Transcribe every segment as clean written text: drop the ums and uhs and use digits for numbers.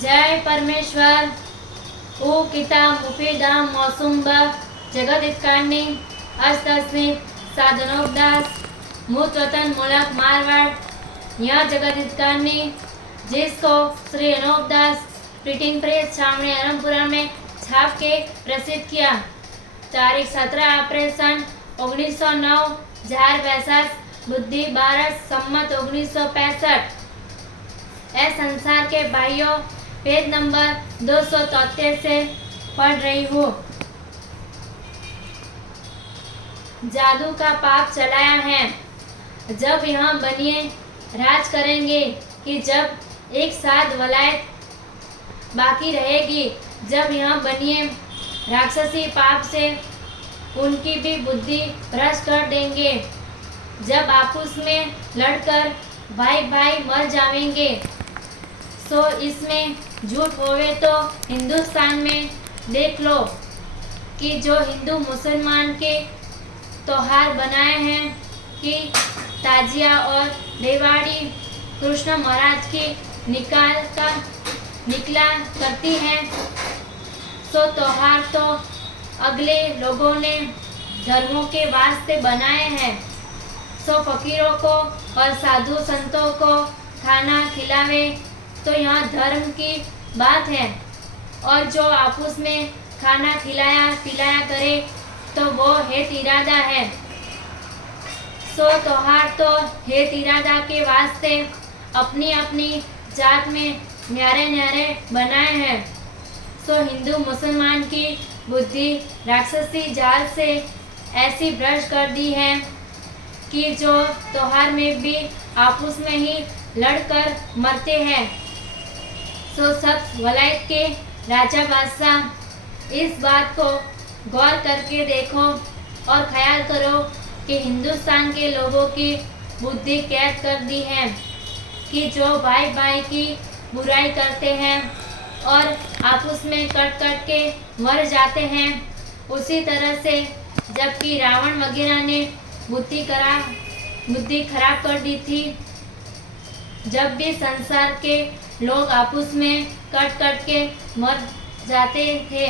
जय परमेश्वर ओ किता मुफीदा मौसुम्बा जगत इतकानी अस्तस्मित साधनोदास मूत वतन मुलक मारवाड़ यह जगत इतकानी जिसको श्री अनोपदास प्रिंटिंग प्रेस छावनी अरमपुरा में छाप के प्रसिद्ध किया। तारीख 17 अप्रैल सन 1909 जार बैसाख बुद्धि 12 सम्मत 1965। ए संसार के भाइयों पेज नंबर 273 से पढ़ रही हूँ। जादू का पाप चलाया है, जब यहाँ बनिए राज करेंगे कि जब एक साथ वलायत बाकी रहेगी, जब यहाँ बनिए राक्षसी पाप से उनकी भी बुद्धि भ्रष्ट कर देंगे, जब आपस में लड़कर भाई भाई मर जाएंगे। सो इसमें झूठ होवे तो हिंदुस्तान में देख लो कि जो हिंदू मुसलमान के त्योहार बनाए हैं कि ताजिया और रेवाड़ी कृष्ण महाराज की निकला करती हैं। सो त्योहार तो अगले लोगों ने धर्मों के वास्ते बनाए हैं। सो फकीरों को और साधु संतों को खाना खिलावे तो यहाँ धर्म की बात है, और जो आपस में खाना खिलाया पिलाया करे तो वो हेत इरादा है। सो त्योहार तो हेत इरादा के वास्ते अपनी अपनी जात में न्यारे न्यारे बनाए हैं। सो हिंदू मुसलमान की बुद्धि राक्षसी जाल से ऐसी भ्रष्ट कर दी है कि जो त्योहार में भी आपस में ही लड़कर मरते हैं। सो सब वलायत के राजा बादशाह इस बात को गौर करके देखो और ख्याल करो कि हिंदुस्तान के लोगों की बुद्धि कैद कर दी है कि जो भाई भाई की बुराई करते हैं और आपस में कट के मर जाते हैं। उसी तरह से जबकि रावण वगैरह ने बुद्धि खराब कर दी थी, जब भी संसार के लोग आपस में कट के मर जाते थे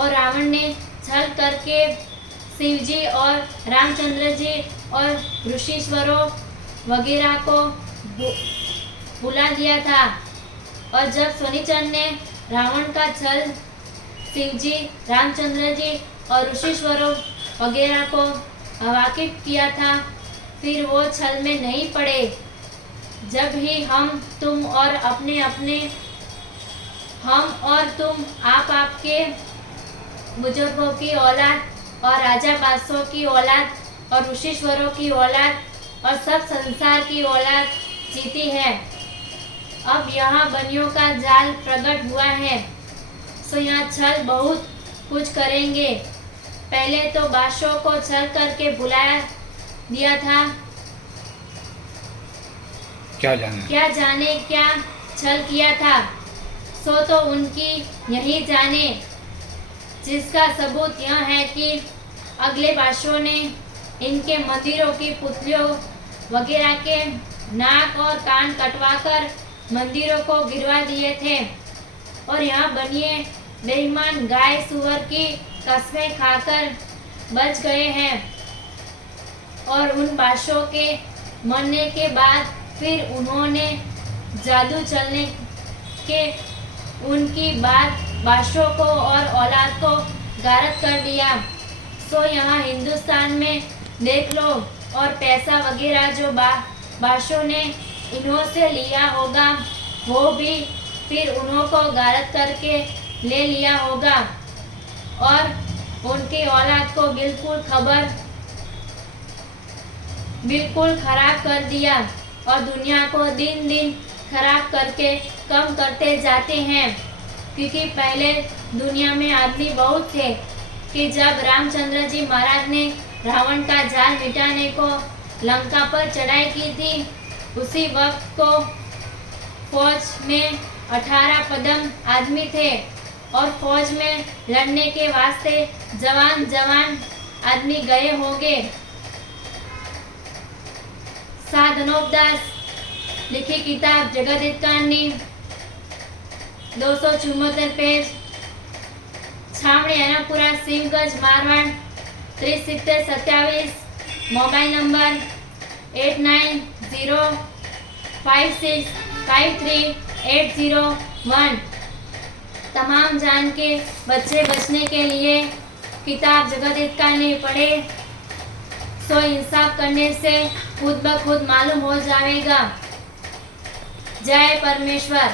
और रावण ने छल करके शिव जी और रामचंद्र जी और ऋषिश्वरों वगैरह को बुला दिया था। और जब शनिचर ने रावण का छल शिव जी रामचंद्र जी और ऋषिश्वरों वगैरह को वाकिफ किया था, फिर वो छल में नहीं पड़े। जब ही हम तुम और आपके बुजुर्गों की औलाद और राजा बादशाहों की औलाद और ऋषिश्वरों की औलाद और सब संसार की औलाद जीती है। अब यहाँ बनियों का जाल प्रकट हुआ है। सो यहाँ छल बहुत कुछ करेंगे। पहले तो बादशाहों को छल करके बुलाया दिया था। क्या जाने क्या छल किया था, सो तो उनकी यही जाने। जिसका सबूत यह है कि अगले बादशाहों ने इनके मंदिरों की पुतलियों वगैरह के नाक और कान कटवाकर मंदिरों को गिरवा दिए थे। और यहाँ बनिए बेईमान गाय सुअर की कस्में खाकर बच गए हैं। और उन बादशाहों के मरने के बाद फिर उन्होंने जादू चलने के उनकी बात बादशाहों को और औलाद को गारत कर दिया। सो यहाँ हिंदुस्तान में देख लो, और पैसा वगैरह जो बादशाहों ने इन्हों से लिया होगा वो भी फिर उन्हों को गारत करके ले लिया होगा, और उनकी औलाद को बिल्कुल खराब कर दिया, और दुनिया को दिन दिन खराब करके कम करते जाते हैं। क्योंकि पहले दुनिया में आदमी बहुत थे कि जब रामचंद्र जी महाराज ने रावण का जाल मिटाने को लंका पर चढ़ाई की थी, उसी वक्त को फौज में 18 कदम आदमी थे, और फौज में लड़ने के वास्ते जवान आदमी गए होंगे। साधनोपदास लिखी किताब जगत हितकारिणी 274 पेज, छावनी अनापुरा सिमगंज मारवाड़ 7327, मोबाइल नंबर 8905653801। तमाम जान के बच्चे बचने के लिए किताब जगत हित का नहीं पढ़े सो इंसाफ करने से खुद ब खुद मालूम हो जाएगा। जय परमेश्वर।